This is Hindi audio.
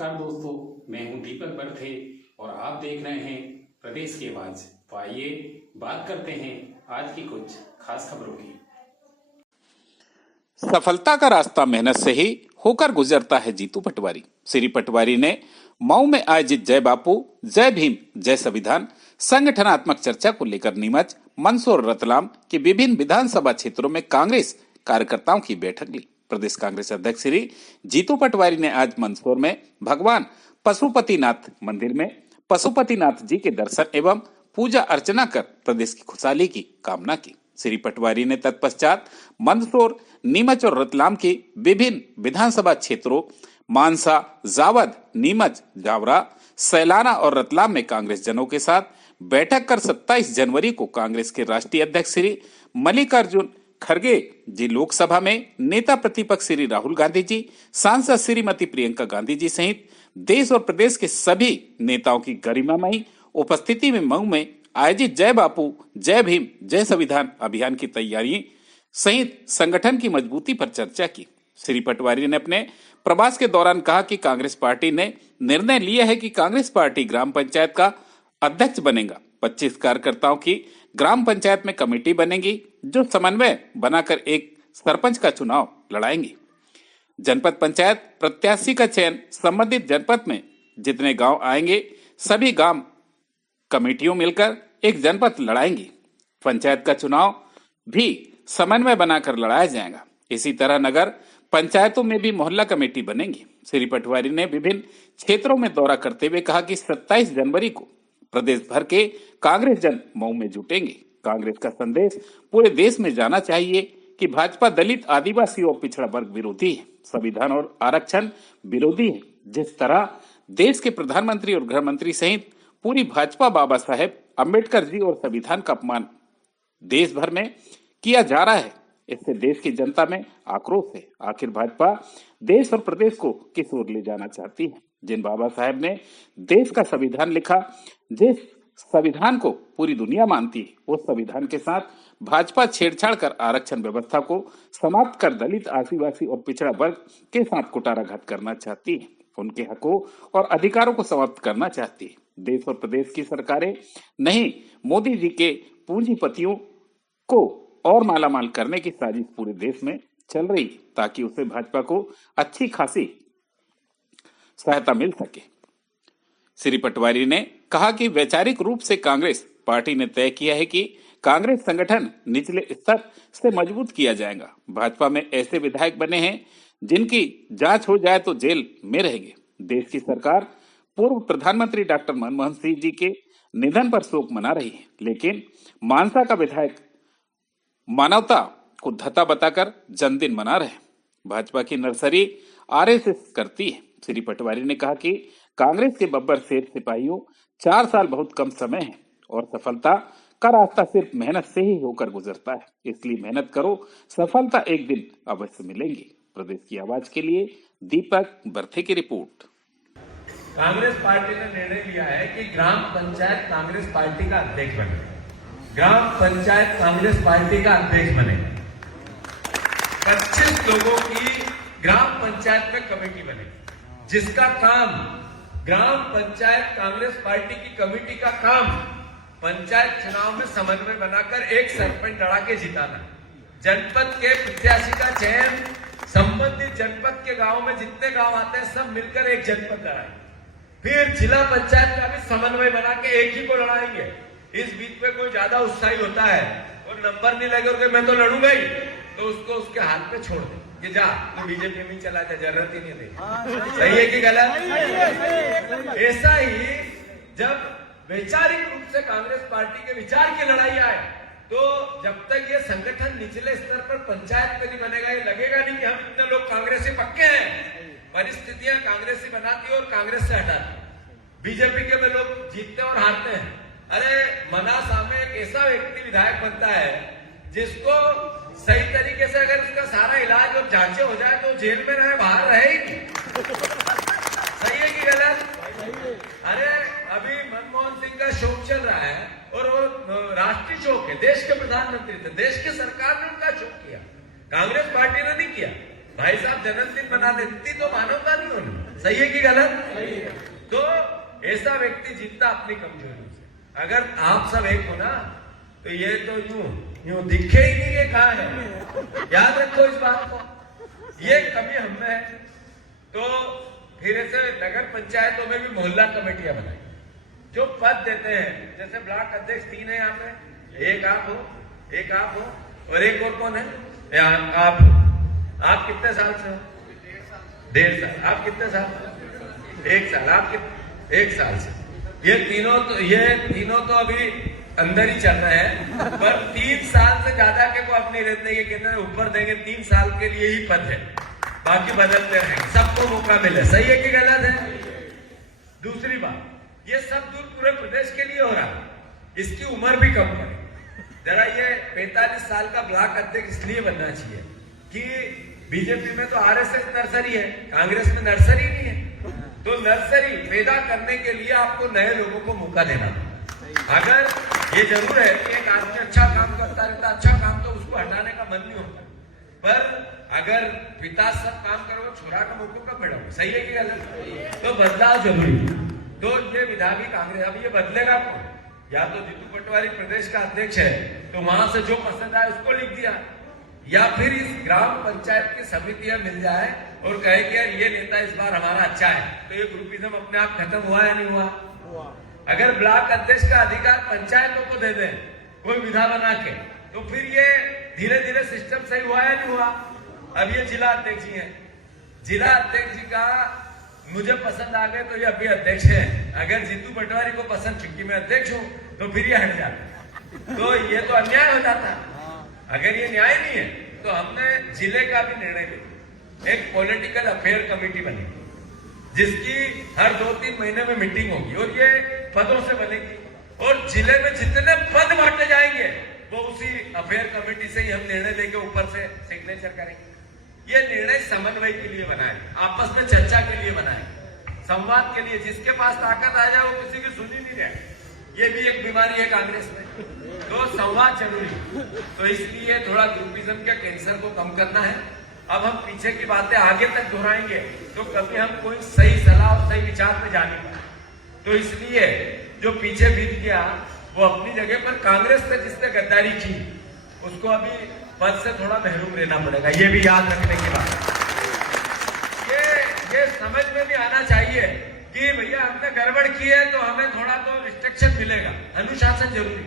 नमस्कार दोस्तों, मैं हूं दीपक बर्थे और आप देख रहे हैं प्रदेश की आवाज। तो आइए बात करते हैं आज की कुछ खास खबरों की। सफलता का रास्ता मेहनत से ही होकर गुजरता है जीतू पटवारी। श्री पटवारी ने मऊ में आयोजित जय बापू, जय भीम, जय संविधान संगठनात्मक चर्चा को लेकर नीमच, मंदसौर, रतलाम के विभिन्न विधानसभा क्षेत्रों में कांग्रेस कार्यकर्ताओं की बैठक ली। प्रदेश कांग्रेस अध्यक्ष श्री जीतू पटवारी ने आज मंदसौर में भगवान पशुपतिनाथ मंदिर में पशुपतिनाथ जी के दर्शन एवं पूजा अर्चना कर प्रदेश की खुशहाली की कामना की। श्री पटवारी ने तत्पश्चात मंदसौर, नीमच और रतलाम के विभिन्न विधानसभा क्षेत्रों मानसा, जावद, नीमच, जावरा, सैलाना और रतलाम में कांग्रेस जनों के साथ बैठक कर 27 जनवरी को कांग्रेस के राष्ट्रीय अध्यक्ष श्री मल्लिकार्जुन खड़गे जी, लोकसभा में नेता प्रतिपक्ष श्री राहुल गांधी जी, सांसद श्रीमती प्रियंका गांधी जी सहित देश और प्रदेश के सभी नेताओं की गरिमामयी उपस्थिति में मऊ में आयोजित जय बापू, जय भीम, जय संविधान अभियान की तैयारी सहित संगठन की मजबूती पर चर्चा की। श्री पटवारी ने अपने प्रवास के दौरान कहा कि कांग्रेस पार्टी ने निर्णय लिया है कि कांग्रेस पार्टी ग्राम पंचायत का अध्यक्ष बनेगा। 25 कार्यकर्ताओं की ग्राम पंचायत में कमेटी बनेगी जो समन्वय बनाकर एक सरपंच का चुनाव लड़ाएंगी। जनपद पंचायत प्रत्याशी का चयन संबंधित जनपद में जितने गांव आएंगे सभी गांव कमेटियों मिलकर एक जनपद लड़ाएंगी। पंचायत का चुनाव भी समन्वय बनाकर लड़ाया जाएगा। इसी तरह नगर पंचायतों में भी मोहल्ला कमेटी बनेंगी। श्री पटवारी ने विभिन्न क्षेत्रों में दौरा करते हुए कहा कि 27 जनवरी को प्रदेश भर के कांग्रेस जन मऊ में जुटेंगे। कांग्रेस का संदेश पूरे देश में जाना चाहिए कि भाजपा दलित, आदिवासी और पिछड़ा वर्ग विरोधी है, संविधान और आरक्षण विरोधी है। जिस तरह देश के प्रधानमंत्री और गृह मंत्री सहित पूरी भाजपा बाबा साहेब अम्बेडकर जी और संविधान का अपमान देश भर में किया जा रहा है, इससे देश की जनता में आक्रोश है। आखिर भाजपा देश और प्रदेश को किस ओर ले जाना चाहती है? जिन बाबा साहेब ने देश का संविधान लिखा, जिस संविधान को पूरी दुनिया मानती है, उस संविधान के साथ भाजपा छेड़छाड़ कर आरक्षण व्यवस्था को समाप्त कर दलित, आदिवासी और पिछड़ा वर्ग के साथ कुटाराघात करना चाहती है। उनके हकों और अधिकारों को समाप्त करना चाहती है। देश और प्रदेश की सरकारें नहीं, मोदी जी के पूंजीपतियों को और मालामाल करने की साजिश पूरे देश में चल रही ताकि उसे भाजपा को अच्छी खासी सहायता मिल सके। श्री पटवारी ने कहा कि वैचारिक रूप से कांग्रेस पार्टी ने तय किया है कि कांग्रेस संगठन निचले स्तर से मजबूत किया जाएगा। भाजपा में ऐसे विधायक बने हैं जिनकी जांच हो जाए तो जेल में रहेंगे। देश की सरकार पूर्व प्रधानमंत्री डॉक्टर मनमोहन सिंह जी के निधन पर शोक मना रही है, लेकिन मानसा का विधायक मानवता को धता बताकर जन्मदिन मना रहे हैं। भाजपा की नर्सरी आरएसएस करती है। श्री पटवारी ने कहा कि कांग्रेस के बब्बर शेर सिपाहियों 4 साल बहुत कम समय है और सफलता का रास्ता सिर्फ मेहनत से ही होकर गुजरता है, इसलिए मेहनत करो, सफलता एक दिन अवश्य मिलेगी। प्रदेश की आवाज के लिए दीपक बर्थे की रिपोर्ट। कांग्रेस पार्टी ने निर्णय लिया है कि ग्राम पंचायत कांग्रेस पार्टी का अध्यक्ष बने। ग्राम पंचायत कांग्रेस पार्टी का अध्यक्ष बने। 25 लोगों की ग्राम पंचायत में कमेटी बने, जिसका काम ग्राम पंचायत कांग्रेस पार्टी की कमेटी का काम पंचायत चुनाव में समन्वय बनाकर एक सरपंच लड़ा के जिताना। जनपद के प्रत्याशी का चयन संबंधित जनपद के गांव में जितने गांव आते हैं सब मिलकर एक जनपद लड़ाएंगे। फिर जिला पंचायत का भी समन्वय बना के एक ही को लड़ाएंगे। इस बीच में कोई ज्यादा उत्साही होता है और नंबर नहीं लगे और मैं तो लड़ूंगा ही, तो उसको उसके हाथ पे छोड़ दे कि जा तो बीजेपी में चला जा, जरूरत ही नहीं दे। सही है कि गलत? ऐसा ही जब वैचारिक रूप से कांग्रेस पार्टी के विचार की लड़ाई आए तो जब तक ये संगठन निचले स्तर पर पंचायत में नहीं बनेगा, ये लगेगा नहीं कि हम इतने लोग कांग्रेसी पक्के हैं। परिस्थितियां कांग्रेसी बनाती और कांग्रेस से हटाती। बीजेपी के में लोग जीतते और हारते हैं। अरे मनासा में एक ऐसा व्यक्ति विधायक बनता है जिसको सही तरीके से अगर उसका सारा इलाज और जांचें हो जाए तो जेल में रहे, बाहर रहे ही नहीं। सही है कि गलत? अरे अभी मनमोहन सिंह का शोक चल रहा है और वो राष्ट्रीय शोक है, देश के प्रधानमंत्री थे, देश की सरकार ने उनका शोक किया, कांग्रेस पार्टी ने नहीं किया। भाई साहब जन्मदिन बना देती तो मानवता नहीं होनी। सही है कि गलत? तो ऐसा व्यक्ति जीतता अपनी कमजोरी से। अगर आप सब एक हो ना तो ये तो यूं दिखे ही नहीं, ये कहाँ है। याद रखो इस बात को, ये कमी हमें है। तो फिर ऐसे नगर पंचायतों में भी मोहल्ला कमेटियां बनाई, जो पद देते हैं, जैसे ब्लॉक अध्यक्ष 3 है यहाँ पे, एक आप हो और एक और कौन है, आप हो। आप कितने साल से हो? 1.5 साल। आप कितने साल? 1 साल। आप 1 साल से। ये तीनों तो अभी अंदर ही चल रहे हैं, पर 3 साल से ज्यादा के को अपनी रहते हैं, कितने ऊपर देंगे। 3 साल के लिए ही पद है, बाकी बदलते रहेंगे, सबको मौका मिले। सही है कि गलत है? दूसरी बात, ये सब दूर पूरे प्रदेश के लिए हो रहा है, इसकी उम्र भी कम करें जरा। ये 45 साल का ब्लॉक अध्यक्ष इसलिए बनना चाहिए कि बीजेपी में तो आरएसएस नर्सरी है, कांग्रेस में नर्सरी नहीं है। तो नर्सरी पैदा करने के लिए आपको नए लोगों को मौका देना। अगर ये जरूर है कि एक आदमी अच्छा काम करता रहता, अच्छा काम तो उसको हटाने का मन नहीं होता, पर अगर पिता सब काम करोगे, छोरा का मौका कब मिलेगा। सही है कि गलत? तो बदलाव जरूरी। तो ये विधायी कांग्रेस, अब ये बदलेगा कौन? या तो जीतू पटवारी प्रदेश का अध्यक्ष है तो वहां से जो पसंद आए उसको लिख दिया, या फिर इस ग्राम पंचायत की समितियां मिल जाए और कहे कि यार ये नेता इस बार हमारा अच्छा है, तो ये ग्रुपिज्म अपने आप खत्म हुआ या नहीं हुआ? अगर ब्लॉक अध्यक्ष का अधिकार पंचायतों को दे दें कोई विधा बना के, तो फिर ये धीरे धीरे सिस्टम सही हुआ या नहीं हुआ? अब ये जिला अध्यक्ष जी है, जिला अध्यक्ष जी का मुझे पसंद आ गए तो ये अभी अध्यक्ष है। अगर जीतू पटवारी को पसंद, चूंकि मैं अध्यक्ष हूं, तो फिर ये हट जाता, तो ये तो अन्याय हो जाता। अगर ये न्याय नहीं है तो हमने जिले का भी निर्णय लिया, एक पॉलिटिकल अफेयर कमेटी बनी जिसकी हर 2-3 महीने में मीटिंग होगी और ये पदों से बनेगी, और जिले में जितने पद बांटे जाएंगे वो उसी अफेयर कमेटी से ही हम निर्णय लेके ऊपर से सिग्नेचर करेंगे। ये निर्णय समन्वय के लिए बनाए, आपस में चर्चा के लिए बनाए, संवाद के लिए। जिसके पास ताकत आ जाए वो किसी की सुन ही नहीं रहे। ये भी एक बीमारी है कांग्रेस में, तो संवाद जरूरी। तो इसलिए थोड़ा ग्रुपिज्म के कैंसर को कम करना है। अब हम पीछे की बातें आगे तक दोहराएंगे तो कभी हम कोई सही सलाह और सही विचार पे जा नहीं पाए। तो इसलिए जो पीछे बीत गया वो अपनी जगह पर, कांग्रेस से जिसने गद्दारी की उसको अभी पद से थोड़ा महरूम रहना पड़ेगा, ये भी याद रखने की बात है। ये समझ में भी आना चाहिए कि भैया हमने गड़बड़ की है तो हमें थोड़ा तो रिस्ट्रिक्शन मिलेगा, अनुशासन जरूरी।